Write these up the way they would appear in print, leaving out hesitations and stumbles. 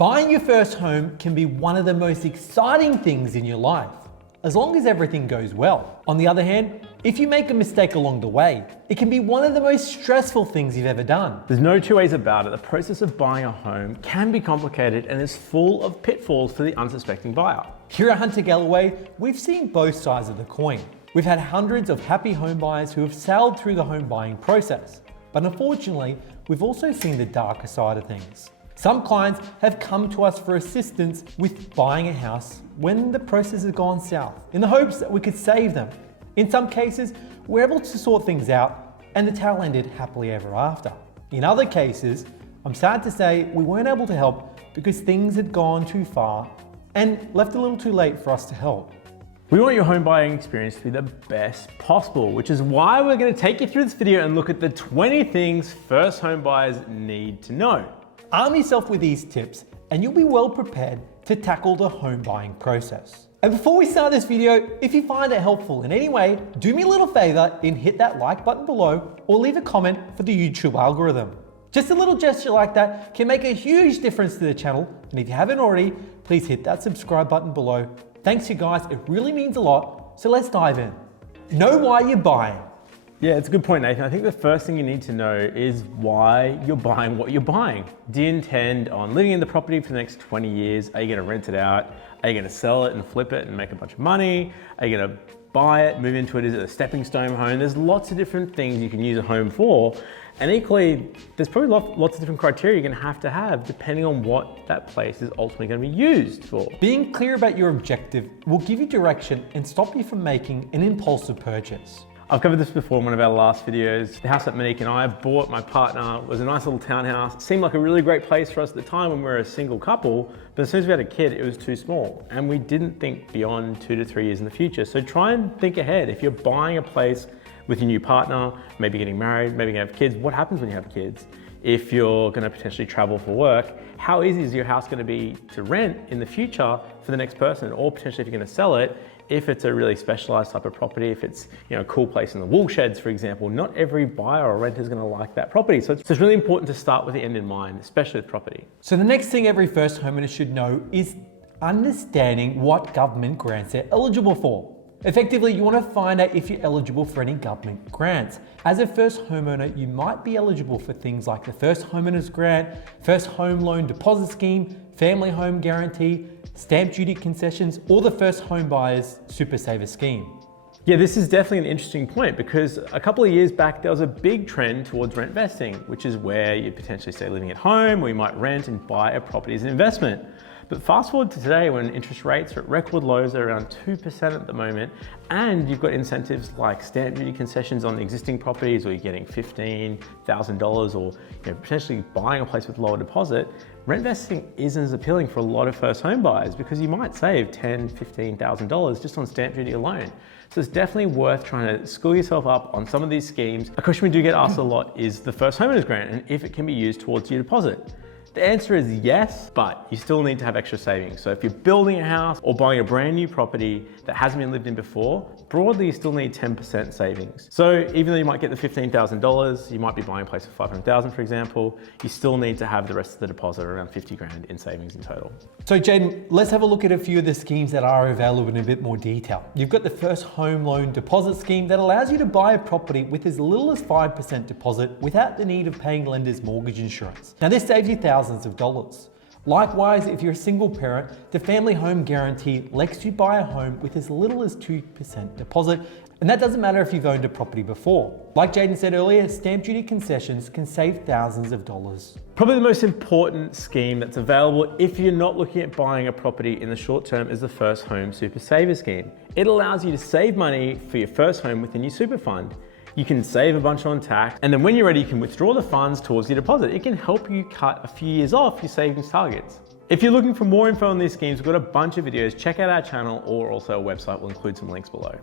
Buying your first home can be one of the most exciting things in your life, as long as everything goes well. On the other hand, if you make a mistake along the way, it can be one of the most stressful things you've ever done. There's no two ways about it. The process of buying a home can be complicated and is full of pitfalls for the unsuspecting buyer. Here at Hunter Galloway, we've seen both sides of the coin. We've had hundreds of happy home buyers who have sailed through the home buying process. But unfortunately, we've also seen the darker side of things. Some clients have come to us for assistance with buying a house when the process has gone south, in the hopes that we could save them. In some cases, we're able to sort things out and the tale ended happily ever after. In other cases, I'm sad to say we weren't able to help because things had gone too far and left a little too late for us to help. We want your home buying experience to be the best possible, which is why we're going to take you through this video and look at the 20 things first home buyers need to know. Arm yourself with these tips and you'll be well prepared to tackle the home buying process. And before we start this video, if you find it helpful in any way, do me a little favor and hit that like button below or leave a comment for the YouTube algorithm. Just a little gesture like that can make a huge difference to the channel. And if you haven't already, please hit that subscribe button below. Thanks you guys, it really means a lot. So let's dive in. Know why you're buying. Yeah, it's a good point, Nathan. I think the first thing you need to know is why you're buying what you're buying. Do you intend on living in the property for the next 20 years? Are you gonna rent it out? Are you gonna sell it and flip it and make a bunch of money? Are you gonna buy it, move into it? Is it a stepping stone home? There's lots of different things you can use a home for. And equally, there's probably lots of different criteria you're gonna have depending on what that place is ultimately gonna be used for. Being clear about your objective will give you direction and stop you from making an impulsive purchase. I've covered this before in one of our last videos. The house that Monique and I bought, my partner, was a nice little townhouse. It seemed like a really great place for us at the time when we were a single couple, but as soon as we had a kid, it was too small. And we didn't think beyond 2 to 3 years in the future. So try and think ahead. If you're buying a place with your new partner, maybe getting married, maybe gonna have kids, what happens when you have kids? If you're gonna potentially travel for work, how easy is your house gonna be to rent in the future for the next person? Or potentially if you're gonna sell it, if it's a really specialized type of property, if it's a cool place in the wool sheds, for example, not every buyer or renter is gonna like that property. So it's really important to start with the end in mind, especially with property. So the next thing every first homeowner should know is understanding what government grants they're eligible for. Effectively, you want to find out if you're eligible for any government grants. As a first homeowner, you might be eligible for things like the First Homeowners Grant, First Home Loan Deposit Scheme, Family Home Guarantee, Stamp Duty Concessions, or the First Home Buyers Super Saver Scheme. Yeah, this is definitely an interesting point because a couple of years back, there was a big trend towards rent vesting, which is where you potentially stay living at home, or you might rent and buy a property as an investment. But fast forward to today when interest rates are at record lows at around 2% at the moment, and you've got incentives like stamp duty concessions on existing properties, or you're getting $15,000 or potentially buying a place with lower deposit, rent vesting isn't as appealing for a lot of first home buyers because you might save $10,000, $15,000 just on stamp duty alone. So it's definitely worth trying to school yourself up on some of these schemes. A question we do get asked a lot is the First Homeowners Grant and if it can be used towards your deposit. The answer is yes, but you still need to have extra savings. So if you're building a house or buying a brand new property that hasn't been lived in before, broadly you still need 10% savings. So even though you might get the $15,000, you might be buying a place for $500,000 for example, you still need to have the rest of the deposit, around 50 grand in savings in total. So Jaden, let's have a look at a few of the schemes that are available in a bit more detail. You've got the First Home Loan Deposit Scheme that allows you to buy a property with as little as 5% deposit without the need of paying lenders' mortgage insurance. Now this saves you thousands of dollars. Likewise, if you're a single parent, the Family Home Guarantee lets you buy a home with as little as 2% deposit, and that doesn't matter if you've owned a property before. Like Jaden said earlier, stamp duty concessions can save thousands of dollars. Probably the most important scheme that's available if you're not looking at buying a property in the short term is the First Home Super Saver Scheme. It allows you to save money for your first home within your super fund. You can save a bunch on tax, and then when you're ready, you can withdraw the funds towards your deposit. It can help you cut a few years off your savings targets. If you're looking for more info on these schemes, we've got a bunch of videos. Check out our channel or also our website. We'll include some links below.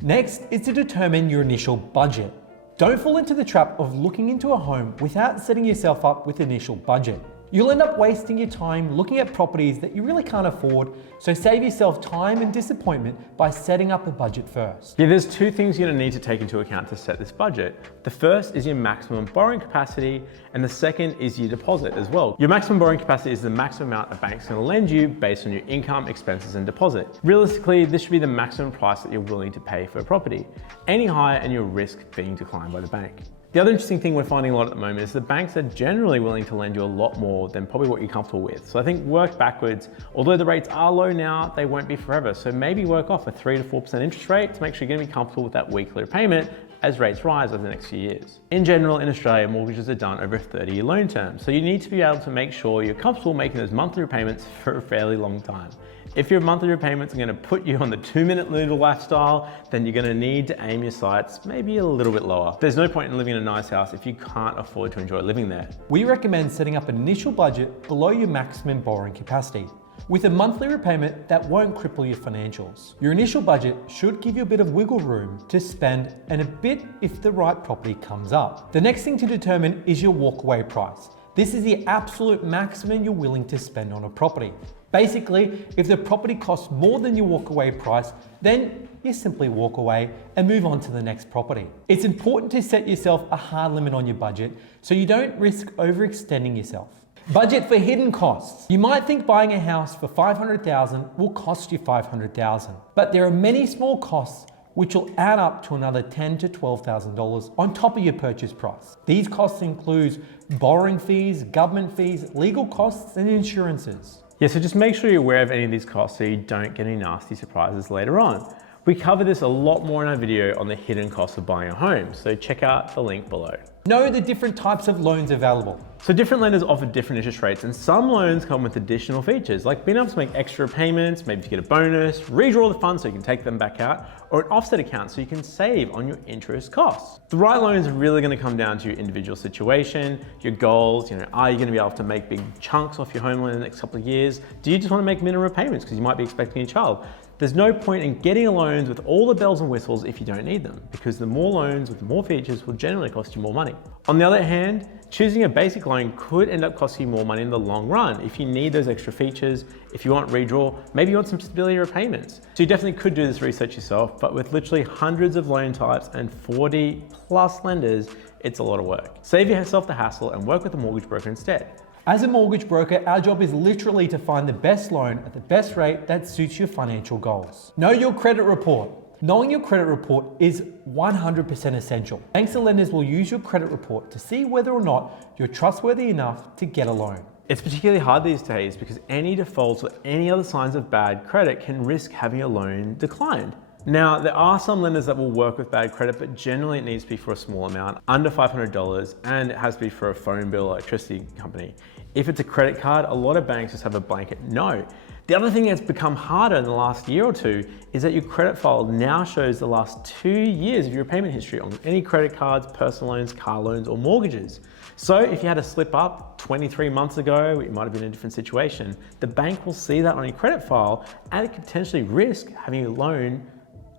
Next is to determine your initial budget. Don't fall into the trap of looking into a home without setting yourself up with initial budget. You'll end up wasting your time looking at properties that you really can't afford, so save yourself time and disappointment by setting up a budget first. Yeah, there's two things you're gonna need to take into account to set this budget. The first is your maximum borrowing capacity, and the second is your deposit as well. Your maximum borrowing capacity is the maximum amount a bank's gonna lend you based on your income, expenses, and deposit. Realistically, this should be the maximum price that you're willing to pay for a property. Any higher and you'll risk being declined by the bank. The other interesting thing we're finding a lot at the moment is that banks are generally willing to lend you a lot more than probably what you're comfortable with. So I think work backwards. Although the rates are low now, they won't be forever. So maybe work off a 3 to 4% interest rate to make sure you're gonna be comfortable with that weekly repayment as rates rise over the next few years. In general, in Australia, mortgages are done over a 30-year loan term. So you need to be able to make sure you're comfortable making those monthly repayments for a fairly long time. If your monthly repayments are gonna put you on the 2-minute noodle lifestyle, then you're gonna need to aim your sights maybe a little bit lower. There's no point in living in a nice house if you can't afford to enjoy living there. We recommend setting up an initial budget below your maximum borrowing capacity, with a monthly repayment that won't cripple your financials. Your initial budget should give you a bit of wiggle room to spend and a bit if the right property comes up. The next thing to determine is your walkaway price. This is the absolute maximum you're willing to spend on a property. Basically, if the property costs more than your walkaway price, then you simply walk away and move on to the next property. It's important to set yourself a hard limit on your budget so you don't risk overextending yourself. Budget for hidden costs. You might think buying a house for $500,000 will cost you $500,000, but there are many small costs which will add up to another $10,000 to $12,000 on top of your purchase price. These costs include borrowing fees, government fees, legal costs, and insurances. Yeah, so just make sure you're aware of any of these costs so you don't get any nasty surprises later on. We cover this a lot more in our video on the hidden costs of buying a home, so check out the link below. Know the different types of loans available. So different lenders offer different interest rates, and some loans come with additional features, like being able to make extra payments, maybe to get a bonus, redraw the funds so you can take them back out, or an offset account so you can save on your interest costs. The right loans are really gonna come down to your individual situation, your goals, are you gonna be able to make big chunks off your home loan in the next couple of years? Do you just wanna make minimum repayments because you might be expecting a child? There's no point in getting loans with all the bells and whistles if you don't need them, because the more loans with more features will generally cost you more money. On the other hand, choosing a basic loan could end up costing you more money in the long run if you need those extra features, if you want redraw, maybe you want some stability repayments. So you definitely could do this research yourself, but with literally hundreds of loan types and 40 plus lenders, it's a lot of work. Save yourself the hassle and work with a mortgage broker instead. As a mortgage broker, our job is literally to find the best loan at the best rate that suits your financial goals. Know your credit report. Knowing your credit report is 100% essential. Banks and lenders will use your credit report to see whether or not you're trustworthy enough to get a loan. It's particularly hard these days because any defaults or any other signs of bad credit can risk having a loan declined. Now, there are some lenders that will work with bad credit, but generally it needs to be for a small amount, under $500, and it has to be for a phone bill or electricity company. If it's a credit card, a lot of banks just have a blanket no. The other thing that's become harder in the last year or two is that your credit file now shows the last 2 years of your payment history on any credit cards, personal loans, car loans, or mortgages. So if you had a slip up 23 months ago, it might have been a different situation. The bank will see that on your credit file and it could potentially risk having your loan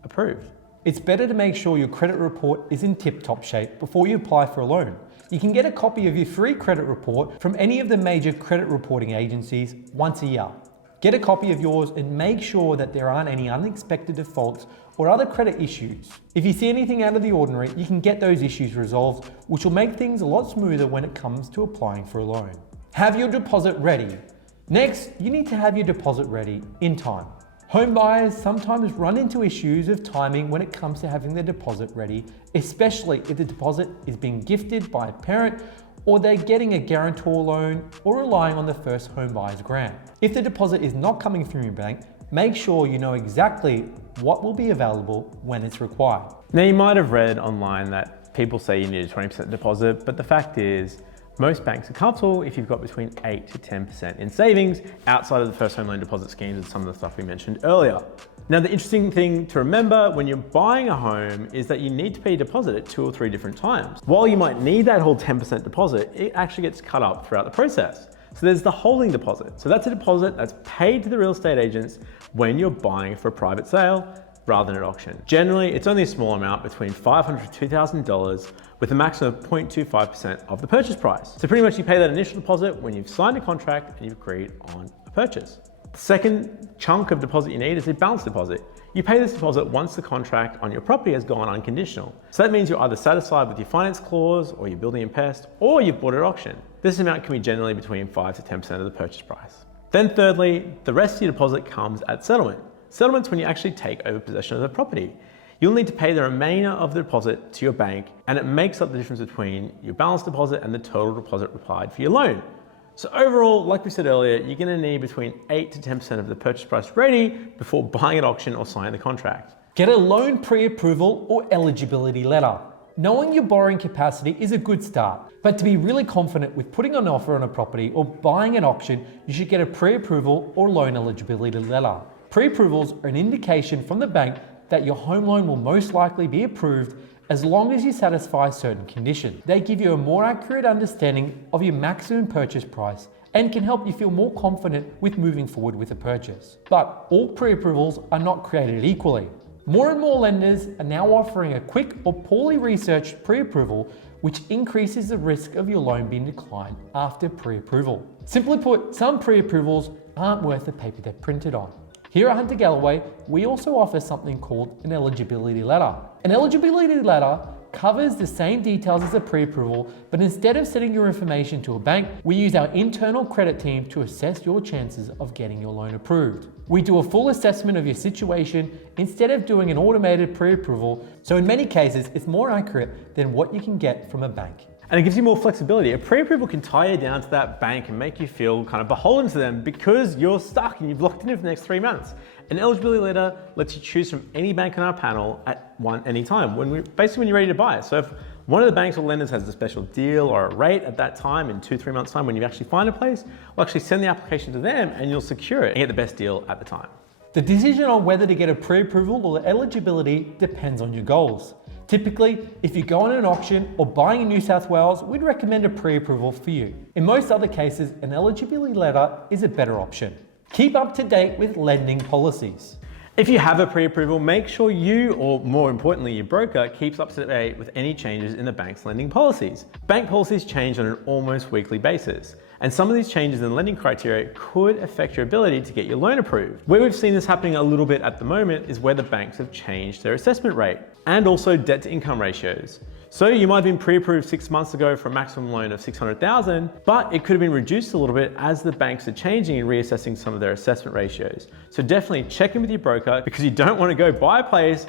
approved. It's better to make sure your credit report is in tip-top shape before you apply for a loan. You can get a copy of your free credit report from any of the major credit reporting agencies once a year. Get a copy of yours and make sure that there aren't any unexpected defaults or other credit issues. If you see anything out of the ordinary, you can get those issues resolved, which will make things a lot smoother when it comes to applying for a loan. Have your deposit ready. Next, you need to have your deposit ready in time. Home buyers sometimes run into issues of timing when it comes to having their deposit ready, especially if the deposit is being gifted by a parent or they're getting a guarantor loan or relying on the first home buyer's grant. If the deposit is not coming from your bank, make sure you know exactly what will be available when it's required. Now, you might have read online that people say you need a 20% deposit, but the fact is, most banks are comfortable if you've got between 8 to 10% in savings outside of the first home loan deposit schemes and some of the stuff we mentioned earlier. Now, the interesting thing to remember when you're buying a home is that you need to pay a deposit at 2 or 3 different times. While you might need that whole 10% deposit, it actually gets cut up throughout the process. So there's the holding deposit. So that's a deposit that's paid to the real estate agents when you're buying for a private sale. rather than at auction. Generally, it's only a small amount between $500 to $2,000 with a maximum of 0.25% of the purchase price. So pretty much you pay that initial deposit when you've signed a contract and you've agreed on a purchase. The second chunk of deposit you need is a balance deposit. You pay this deposit once the contract on your property has gone unconditional. So that means you're either satisfied with your finance clause or your building and pest, or you've bought it at auction. This amount can be generally between 5 to 10% of the purchase price. Then thirdly, the rest of your deposit comes at settlement. Settlement's when you actually take over possession of the property. You'll need to pay the remainder of the deposit to your bank, and it makes up the difference between your balance deposit and the total deposit required for your loan. So overall, like we said earlier, you're gonna need between 8 to 10% of the purchase price ready before buying at auction or signing the contract. Get a loan pre-approval or eligibility letter. Knowing your borrowing capacity is a good start, but to be really confident with putting an offer on a property or buying at auction, you should get a pre-approval or loan eligibility letter. Pre-approvals are an indication from the bank that your home loan will most likely be approved as long as you satisfy certain conditions. They give you a more accurate understanding of your maximum purchase price and can help you feel more confident with moving forward with a purchase. But all pre-approvals are not created equally. More and more lenders are now offering a quick or poorly researched pre-approval, which increases the risk of your loan being declined after pre-approval. Simply put, some pre-approvals aren't worth the paper they're printed on. Here at Hunter Galloway, we also offer something called an eligibility letter. An eligibility letter covers the same details as a pre-approval, but instead of sending your information to a bank, we use our internal credit team to assess your chances of getting your loan approved. We do a full assessment of your situation instead of doing an automated pre-approval, so in many cases, it's more accurate than what you can get from a bank. And it gives you more flexibility. A pre-approval can tie you down to that bank and make you feel kind of beholden to them because you're stuck and you've locked in for the next 3 months. An eligibility letter lets you choose from any bank on our panel at any time, basically when you're ready to buy it. So if one of the banks or lenders has a special deal or a rate at that time in 2-3 months time when you actually find a place, we'll actually send the application to them and you'll secure it and get the best deal at the time. The decision on whether to get a pre-approval or eligibility depends on your goals. Typically, if you're going to an auction or buying in New South Wales, we'd recommend a pre-approval for you. In most other cases, an eligibility letter is a better option. Keep up to date with lending policies. If you have a pre-approval, make sure you, or more importantly, your broker, keeps up to date with any changes in the bank's lending policies. Bank policies change on an almost weekly basis, and some of these changes in lending criteria could affect your ability to get your loan approved. Where we've seen this happening a little bit at the moment is where the banks have changed their assessment rate and also debt to income ratios. So you might have been pre-approved 6 months ago for a maximum loan of $600,000, but it could have been reduced a little bit as the banks are changing and reassessing some of their assessment ratios. So definitely check in with your broker because you don't want to go buy a place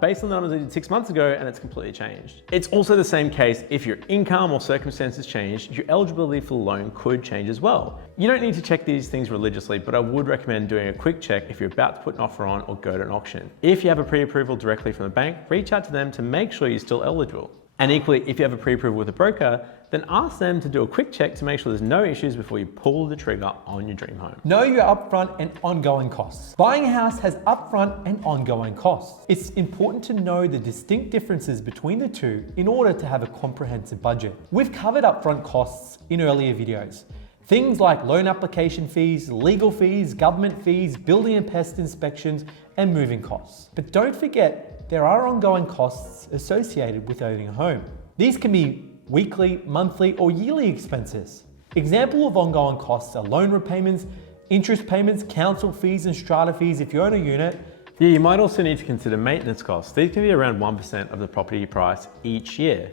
based on the numbers they did 6 months ago and it's completely changed. It's also the same case if your income or circumstances change, your eligibility for the loan could change as well. You don't need to check these things religiously, but I would recommend doing a quick check if you're about to put an offer on or go to an auction. If you have a pre-approval directly from the bank, reach out to them to make sure you're still eligible. And equally, if you have a pre-approval with a broker, then ask them to do a quick check to make sure there's no issues before you pull the trigger on your dream home. Know your upfront and ongoing costs. Buying a house has upfront and ongoing costs. It's important to know the distinct differences between the two in order to have a comprehensive budget. We've covered upfront costs in earlier videos. Things like loan application fees, legal fees, government fees, building and pest inspections, and moving costs. But don't forget, there are ongoing costs associated with owning a home. These can be weekly, monthly, or yearly expenses. Example of ongoing costs are loan repayments, interest payments, council fees, and strata fees if you own a unit. Yeah, you might also need to consider maintenance costs. These can be around 1% of the property price each year,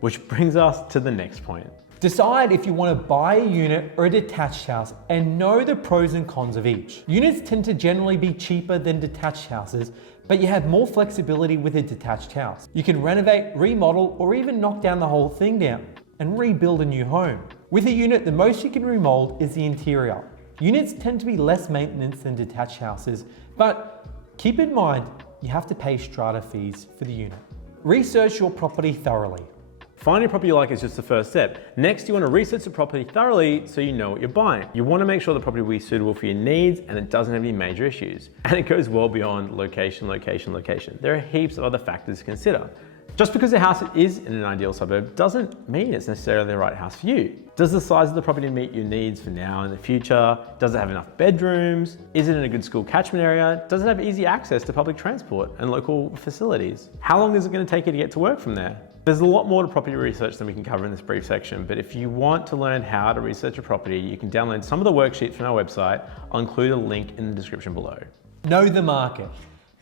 which brings us to the next point. Decide if you want to buy a unit or a detached house and know the pros and cons of each. Units tend to generally be cheaper than detached houses, but you have more flexibility with a detached house. You can renovate, remodel, or even knock down the whole thing down and rebuild a new home. With a unit, the most you can remold is the interior. Units tend to be less maintenance than detached houses, but keep in mind, you have to pay strata fees for the unit. Research your property thoroughly. Finding a property you like is just the first step. Next, you want to research the property thoroughly so you know what you're buying. You want to make sure the property will be suitable for your needs and it doesn't have any major issues. And it goes well beyond location, location, location. There are heaps of other factors to consider. Just because a house is in an ideal suburb doesn't mean it's necessarily the right house for you. Does the size of the property meet your needs for now and the future? Does it have enough bedrooms? Is it in a good school catchment area? Does it have easy access to public transport and local facilities? How long is it going to take you to get to work from there? There's a lot more to property research than we can cover in this brief section, but if you want to learn how to research a property, you can download some of the worksheets from our website. I'll include a link in the description below. Know the market.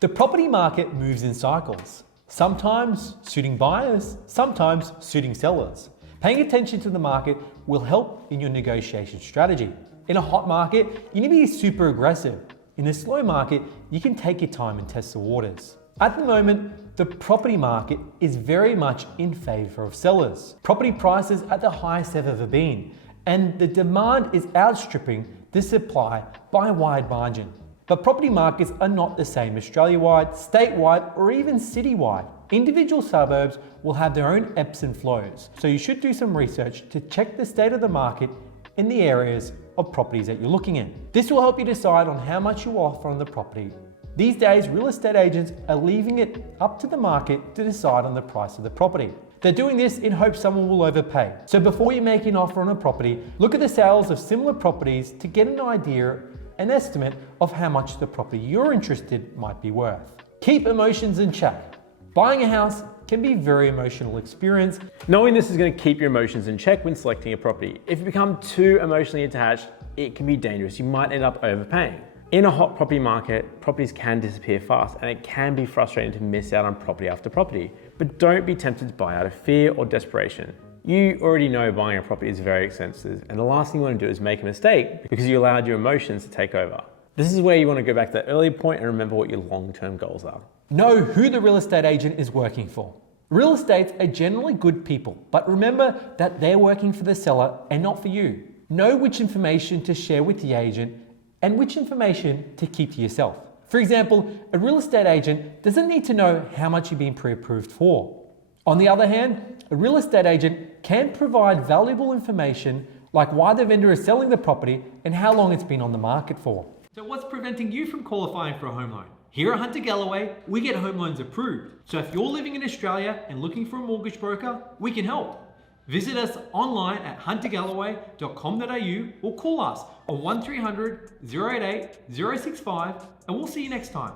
The property market moves in cycles, sometimes suiting buyers, sometimes suiting sellers. Paying attention to the market will help in your negotiation strategy. In a hot market, you need to be super aggressive. In a slow market, you can take your time and test the waters. At the moment, the property market is very much in favor of sellers. Property prices are at the highest they've ever been, and the demand is outstripping the supply by a wide margin. But property markets are not the same Australia-wide, statewide, or even citywide. Individual suburbs will have their own ebbs and flows, so you should do some research to check the state of the market in the areas of properties that you're looking at. This will help you decide on how much you offer on the property. These days, real estate agents are leaving it up to the market to decide on the price of the property. They're doing this in hopes someone will overpay. So before you make an offer on a property, look at the sales of similar properties to get an idea, an estimate of how much the property you're interested might be worth. Keep emotions in check. Buying a house can be a very emotional experience. Knowing this is going to keep your emotions in check when selecting a property. If you become too emotionally attached, it can be dangerous. You might end up overpaying. In a hot property market, properties can disappear fast and it can be frustrating to miss out on property after property. But don't be tempted to buy out of fear or desperation. You already know buying a property is very expensive, and the last thing you want to do is make a mistake because you allowed your emotions to take over. This is where you want to go back to that earlier point and remember what your long-term goals are. Know who the real estate agent is working for. Real estates are generally good people, but remember that they're working for the seller and not for you. Know which information to share with the agent and which information to keep to yourself. For example, a real estate agent doesn't need to know how much you've been pre-approved for. On the other hand, a real estate agent can provide valuable information like why the vendor is selling the property and how long it's been on the market for. So what's preventing you from qualifying for a home loan? Here at Hunter Galloway, we get home loans approved. So if you're living in Australia and looking for a mortgage broker, we can help. Visit us online at huntergalloway.com.au or call us on 1300 088 065 and we'll see you next time.